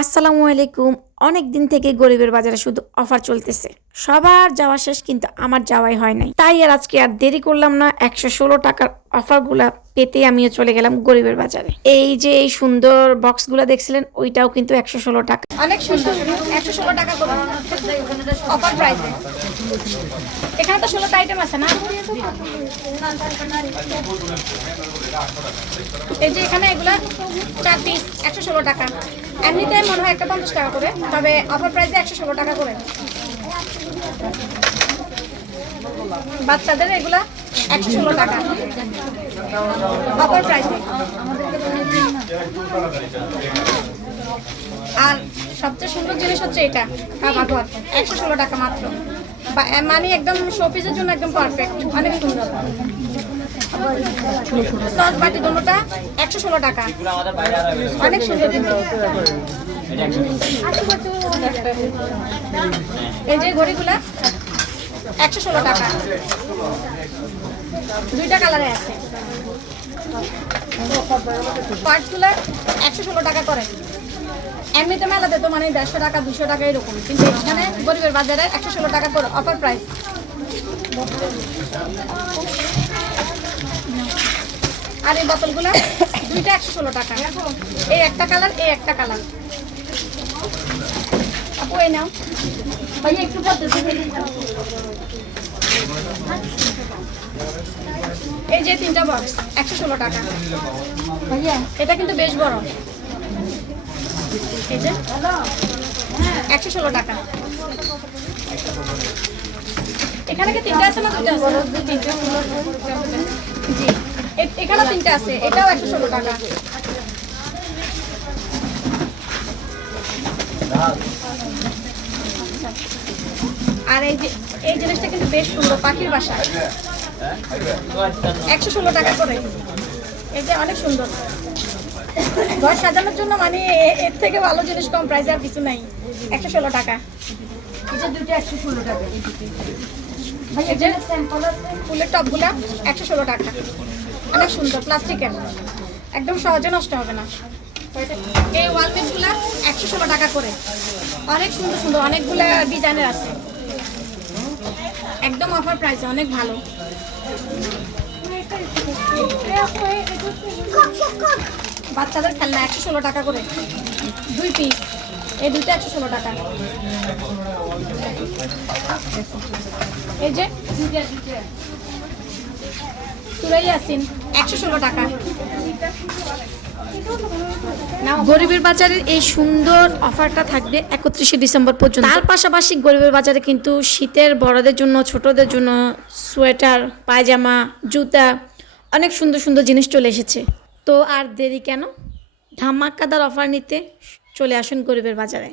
আসসালামু আলাইকুম। অনেক দিন থেকে গরিবের বাজারে শুধু অফার চলতেছে, সবার যাওয়া শেষ কিন্তু আমার যাওয়াই হয় নাই। তাই আর আজকে আর দেরি করলাম না, 116 টাকার অফারগুলা পেতে আমিও চলে গেলাম গরিবের বাজারে। এই যে এই সুন্দর বক্সগুলো দেখছিলেন, ওইটাও কিন্তু 116 টাকা। অনেক সুন্দর, 116 টাকা করে অফার প্রাইসে। এখানে তো 16টা আইটেম আছে না? এই যে এখানে এগুলা 4 পিস 116 টাকা। এমনিতে মনে হয় একটা 50 টাকা করে, তবে অফার প্রাইসে 116 টাকা করে। বাচ্চাদের এগুলা 116 টাকা অফার প্রাইসে। আর সবচেয়ে সুন্দর জিনিস হচ্ছে এটা, কাবাঘর 116 টাকা মাত্র। মানে একদম শোপিসের জন্য একদম পারফেক্ট, অনেক সুন্দর। সস বাটি দুটোটা 116 টাকা, অনেক সুন্দর কিন্তু। এই যে ঘড়িগুলা 116 টাকা, দুইটা কালারে আছে। পার্টসগুলা 116 টাকা করে। এমনিতে মেলাতে তো মানে 150 টাকা 200 টাকা এরকম, কিন্তু এখানে গরিবের বাজারে 116 টাকা করে অফার প্রাইস। আর এই বোতলগুলা দুইটা 116 টাকা। এই একটা কালার, এই একটা কালার। আপু এই নাও ভাই, একটু এই যে 3টা বক্স 116 টাকা ভাইয়া। এটা কিন্তু বেশ বড়। এই যে 116 টাকা। এখানে কি 3টা আছে না 2টা আছে? জি, এখানে 3টা আছে। এটাও 116 টাকা। আর এই যে এই জিনিসটা কিন্তু বেশ সুন্দর, পাখির বাসা 116 টাকা করে। এই যে অনেক সুন্দর, ঘর সাজানোর জন্য মানে এর থেকে ভালো জিনিস কম প্রাইসে আর কিছু নাই। 116 টাকা। এটা দুটো 116 টাকা। এই যে ফুলের টপগুলা 116 টাকা, অনেক সুন্দর, প্লাস্টিকের, একদম সহজে নষ্ট হবে না। এই ওয়ালপেটগুলা 116 টাকা করে, অনেক সুন্দর সুন্দর, অনেকগুলা ডিজাইনের আছে, একদম অফার প্রাইসে, অনেক ভালো। বাচ্চাদের খেলনা 116 টাকা করে, 2 পিস। এই দুইটা 116 টাকা। এই যে সুরাই ইয়াসিন 116 টাকা। গরিবের বাজারের এই সুন্দর অফারটা থাকবে 31শে ডিসেম্বর পর্যন্ত। তার পাশাপাশি গরিবের বাজারে কিন্তু শীতের বড়দের জন্য, ছোটদের জন্য সোয়েটার, পায়জামা, জুতা, অনেক সুন্দর সুন্দর জিনিস চলে এসেছে। তো আর দেরি কেন, ধামাকাদার অফার নিতে চলে আসুন গরিবের বাজারে।